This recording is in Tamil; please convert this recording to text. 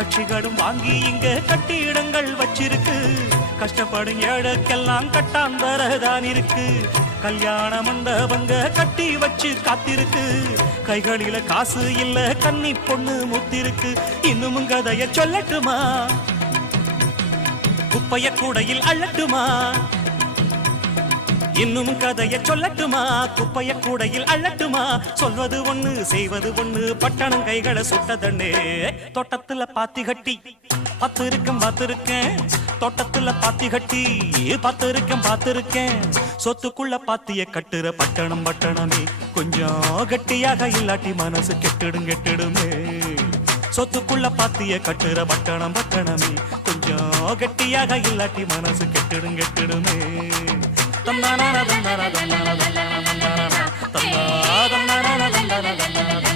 கட்சிகளும் வாங்கி இங்க கட்டிடங்கள் வச்சிருக்கு. கஷ்டப்படும் ஏழைக்கெல்லாம் கட்டான் வரதான் இருக்கு. கல்யாண மண்டபங்க கட்டி வச்சு காத்திருக்கு. கைகளில காசு இல்ல கன்னி பொண்ணு முத்திருக்கு. இன்னும் கதைய சொல்லட்டுமா? குப்பைய கூடையில் அள்ளட்டுமா? இன்னும் கதைய சொல்லட்டுமா? குப்பைய கூடையில் அள்ளட்டுமா? சொல்வது ஒண்ணு செய்வது ஒண்ணு, பட்டணம் கைகளை சுட்டதண்ணே. தோட்டத்துல பாத்தி கட்டி பார்த்திருக்கேன். தோட்டத்துல பாத்தி கட்டி பார்த்திருக்கேன். சொத்துக்குள்ள பாத்திய கட்டுற பட்டணமே கொஞ்சம் கட்டியாக இல்லாட்டி மனசு கெட்டுடுமே. சொத்துக்குள்ள பாத்திய கட்டுற பட்டணமே கொஞ்சம் கட்டியாக இல்லாட்டி மனசு கெட்டுடுமே. தன்னான தன்னான தன்னான தன்னான தன்னான தன்னான தன்னான